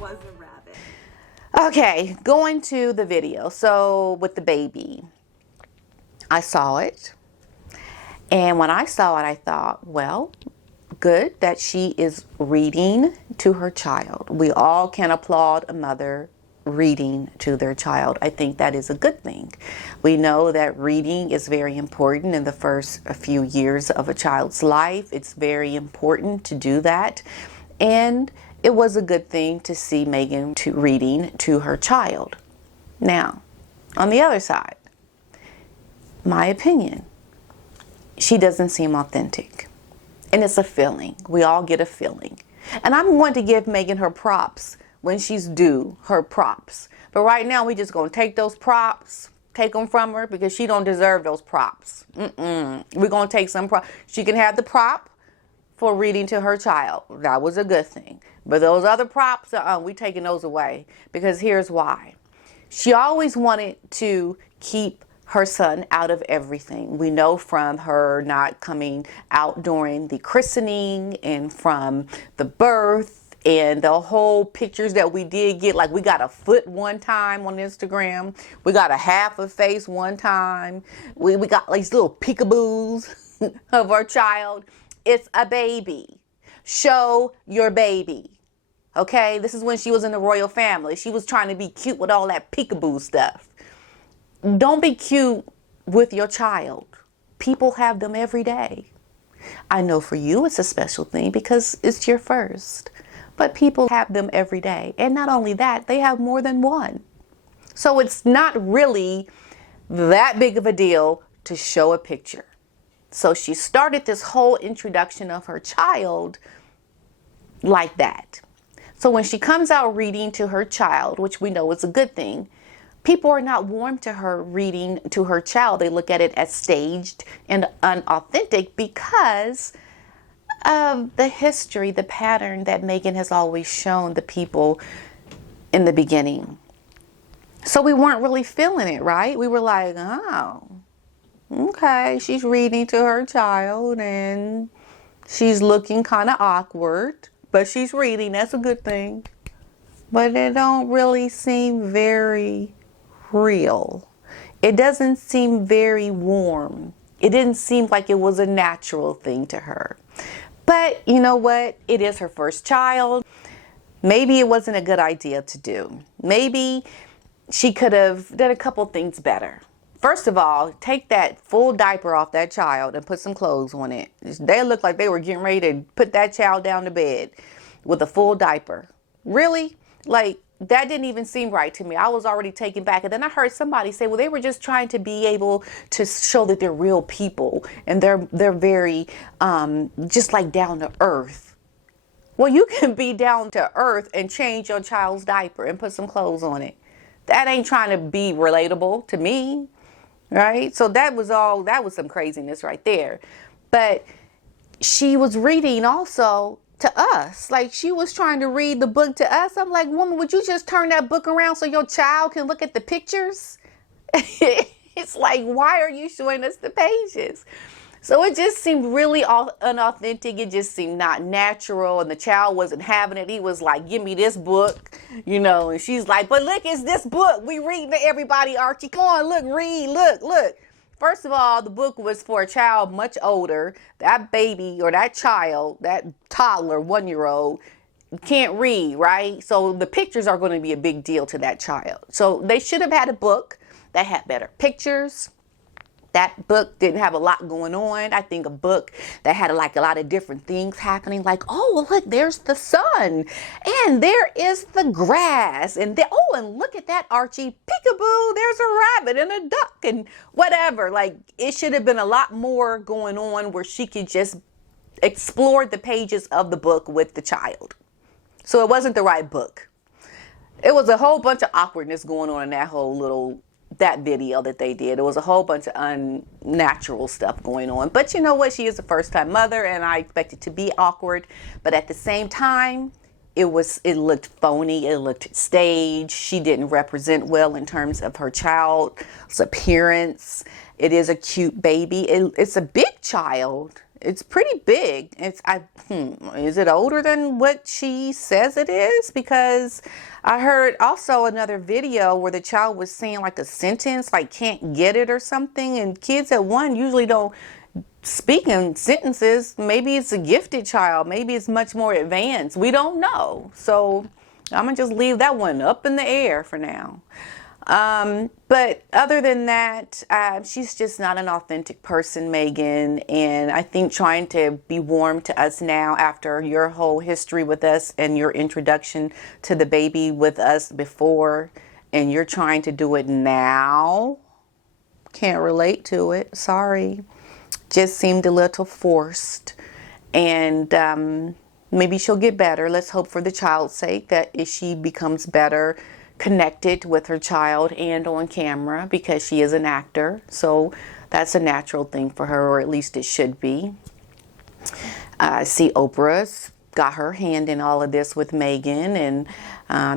was a rabbit. Okay, going to the video. So with the baby, I saw it. And when I saw it, I thought, well, good that she is reading to her child. We all can applaud a mother reading to their child. I think that is a good thing. We know that reading is very important in the first few years of a child's life. It's very important to do that. And it was a good thing to see Meghan reading to her child. Now, on the other side, my opinion, she doesn't seem authentic. And it's a feeling. We all get a feeling. And I'm going to give Meghan her props when she's due her props. But right now, we just going to take those props, take them from her, because she don't deserve those props. We're going to take some props. She can have the prop for reading to her child. That was a good thing. But those other props, we taking those away. Because here's why. She always wanted to keep her son out of everything. We know from her not coming out during the christening and from the birth and the whole pictures that we did get. Like, we got a foot one time on Instagram. We got a half a face one time. We got these little peekaboos of our child. It's a baby. Show your baby. Okay? This is when she was in the royal family. She was trying to be cute with all that peekaboo stuff. Don't be cute with your child. People have them every day. I know for you it's a special thing because it's your first. But people have them every day. And not only that, they have more than one. So it's not really that big of a deal to show a picture. So she started this whole introduction of her child like that. So when she comes out reading to her child, which we know is a good thing, people are not warm to her reading to her child. They look at it as staged and unauthentic because of the history, the pattern that Meghan has always shown the people in the beginning. So we weren't really feeling it, right? We were like, oh, okay, she's reading to her child and she's looking kind of awkward, but she's reading. That's a good thing. But it don't really seem very real. It doesn't seem very warm. It didn't seem like it was a natural thing to her. But you know what? It is her first child. Maybe it wasn't a good idea to do. Maybe she could have done a couple things better. First of all, take that full diaper off that child and put some clothes on it. They looked like they were getting ready to put that child down to bed with a full diaper. Really? Like, that didn't even seem right to me. I was already taken back. And then I heard somebody say, well, they were just trying to be able to show that they're real people and they're very just like down to earth. Well, you can be down to earth and change your child's diaper and put some clothes on it. That ain't trying to be relatable to me, right? So that was some craziness right there. But she was reading also to us. Like, she was trying to read the book to us. I'm like, woman, would you just turn that book around so your child can look at the pictures? It's like, why are you showing us the pages? So it just seemed really unauthentic. It just seemed not natural. And the child wasn't having it. He was like, give me this book, and she's like, but look, it's this book. We reading to everybody, Archie. Come on, look, read, look. First of all, the book was for a child much older. That baby or that child, that toddler, 1-year-old, can't read, right? So the pictures are going to be a big deal to that child. So they should have had a book that had better pictures. That book didn't have a lot going on. I think a book that had like a lot of different things happening, like, oh, well, look, there's the sun and there is the grass and and look at that, Archie, peekaboo, there's a rabbit and a duck and whatever. Like, it should have been a lot more going on where she could just explore the pages of the book with the child. So it wasn't the right book. It was a whole bunch of awkwardness going on in that video that they did. It was a whole bunch of unnatural stuff going on. But you know what? She is a first-time mother, and I expect it to be awkward. But at the same time, it looked phony. It looked staged. She didn't represent well in terms of her child's appearance. It is a cute baby. It's a big child. It's pretty big. Is it older than what she says it is? Because I heard also another video where the child was saying like a sentence, like can't get it or something. And kids at 1 usually don't speak in sentences. Maybe it's a gifted child. Maybe it's much more advanced. We don't know. So I'm gonna just leave that one up in the air for now. But other than that, she's just not an authentic person, Meghan. And I think trying to be warm to us now after your whole history with us and your introduction to the baby with us before, and you're trying to do it now, can't relate to it. Sorry. Just seemed a little forced. And maybe she'll get better. Let's hope for the child's sake that if she becomes better connected with her child and on camera, because she is an actor. So that's a natural thing for her, or at least it should be. I see Oprah's got her hand in all of this with Meghan, and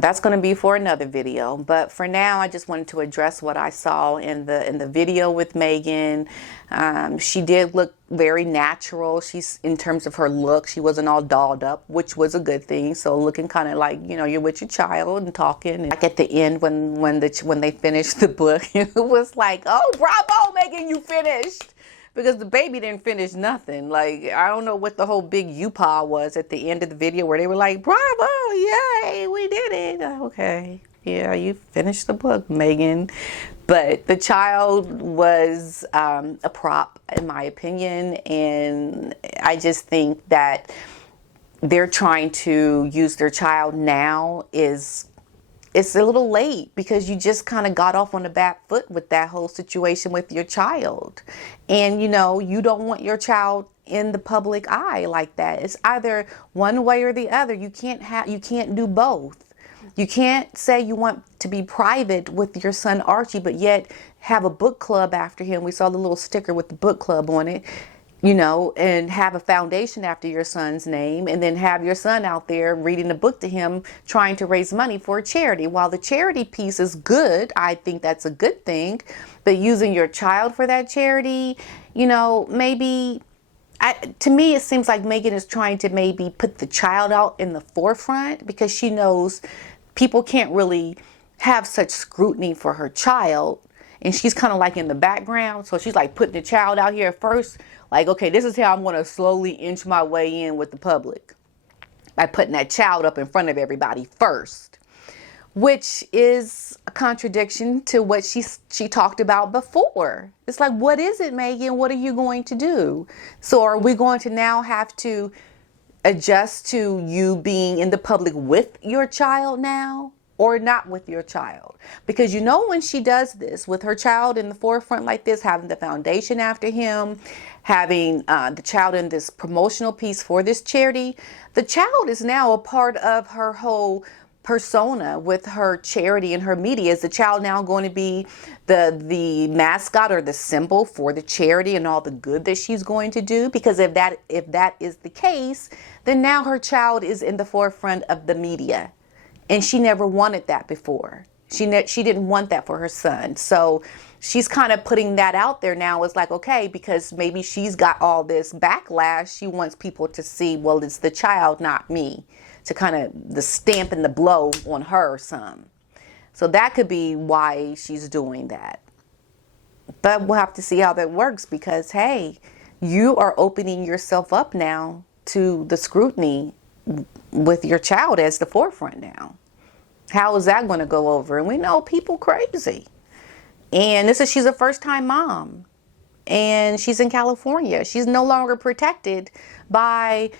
that's going to be for another video. But for now, I just wanted to address what I saw in the video with Meghan. She did look very natural. She's, in terms of her look, she wasn't all dolled up, which was a good thing. So looking kind of like, you know, you're with your child and talking. And like at the end when they finished the book, it was like, oh, bravo, Meghan, you finished. Because the baby didn't finish nothing. Like, I don't know what the whole big U-paw was at the end of the video where they were like, bravo, yay, we did it. Okay, yeah, you finished the book, Meghan. But the child was a prop, in my opinion. And I just think that they're trying to use their child now it's a little late, because you just kind of got off on a bad foot with that whole situation with your child. And, you know, you don't want your child in the public eye like that. It's either one way or the other. You can't do both. You can't say you want to be private with your son Archie, but yet have a book club after him. We saw the little sticker with the book club on it. You know, and have a foundation after your son's name, and then have your son out there reading a book to him, trying to raise money for a charity. While the charity piece is good, I think that's a good thing, but using your child for that charity, you know, maybe, to me, it seems like Meghan is trying to maybe put the child out in the forefront, because she knows people can't really have such scrutiny for her child. And she's kind of like in the background. So she's like putting the child out here first. Like, okay, this is how I'm going to slowly inch my way in with the public. By putting that child up in front of everybody first. Which is a contradiction to what she talked about before. It's like, what is it, Meghan? What are you going to do? So are we going to now have to adjust to you being in the public with your child now? Or not with your child? Because you know, when she does this with her child in the forefront like this, having the foundation after him, having the child in this promotional piece for this charity, the child is now a part of her whole persona with her charity and her media. Is the child now going to be the mascot or the symbol for the charity and all the good that she's going to do? Because if that is the case, then now her child is in the forefront of the media. And she never wanted that before. She didn't want that for her son. So she's kind of putting that out there now. It's like, okay, because maybe she's got all this backlash. She wants people to see, well, it's the child, not me. To kind of the stamp and the blow on her some. So that could be why she's doing that. But we'll have to see how that works, because, hey, you are opening yourself up now to the scrutiny with your child as the forefront now. How is that going to go over? And we know people crazy. And she's a first-time mom. And she's in California. She's no longer protected by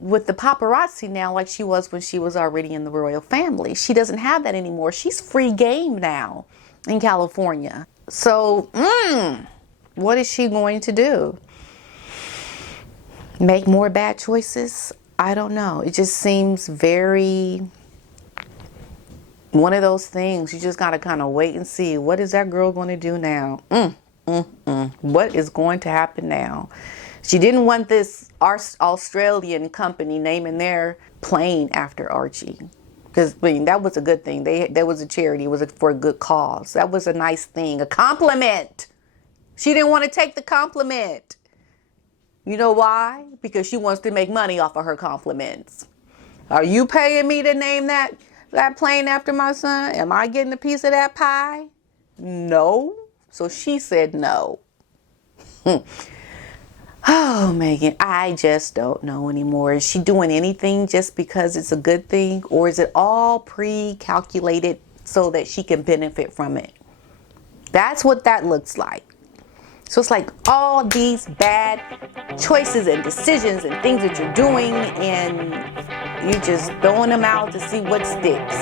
with the paparazzi now like she was when she was already in the royal family. She doesn't have that anymore. She's free game now in California. So, what is she going to do? Make more bad choices? I don't know. It just seems very one of those things. You just got to kind of wait and see. What is that girl going to do now? What is going to happen now? She didn't want this Australian company naming their plane after Archie. Because, I mean, that was a good thing. There was a charity. It was for a good cause. That was a nice thing. A compliment. She didn't want to take the compliment. You know why? Because she wants to make money off of her compliments. Are you paying me to name that plane after my son? Am I getting a piece of that pie? No. So she said no. Oh, Meghan, I just don't know anymore. Is she doing anything just because it's a good thing? Or is it all pre-calculated so that she can benefit from it? That's what that looks like. So it's like all these bad choices and decisions and things that you're doing, and you're just throwing them out to see what sticks.